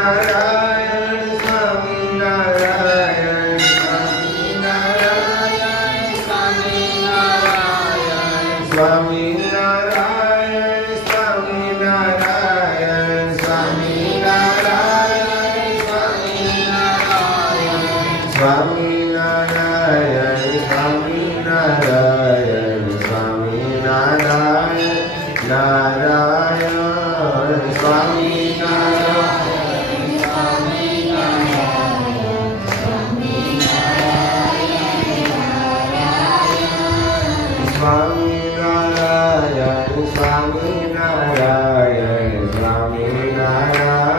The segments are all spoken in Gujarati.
સ્વામિનારાયણ સ્વામિનારાયણ સ્વામિનારાયણ સ્વામિનારાયણ સ્વામિનારાયણ સ્વામિનારાયણ સ્વામિનારાયણ સ્વામિનારાયણ સ્વામિનારાયણ સ્વામિનારાયણ સ્વામિનારાયણ નારાયણ સ્વામિનારાયણ સ્વામિનારાયણ સ્વામિનારાયણ સ્વામિનારાયણ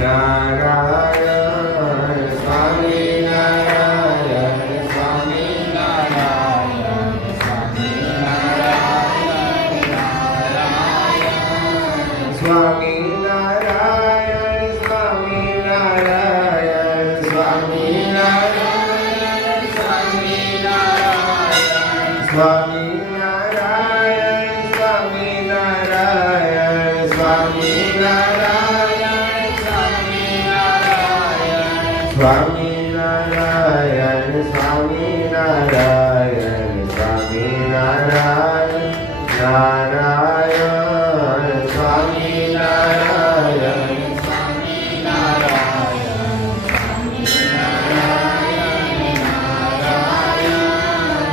નારાયણ સ્વામિનારાયણ સ્વામિનારાયણ સ્વામિનારાયણ સ્વામિનારાયણ સ્વામિનારાયણ સ્વામિનારાયણ સ્વામિનારાયણ સ્વામિનારાયણ સ્વામિનારાયણ સ્વામિનારાયણ સ્વામિનારાયણ સ્વામિનારાયણ સ્વામિનારાયણ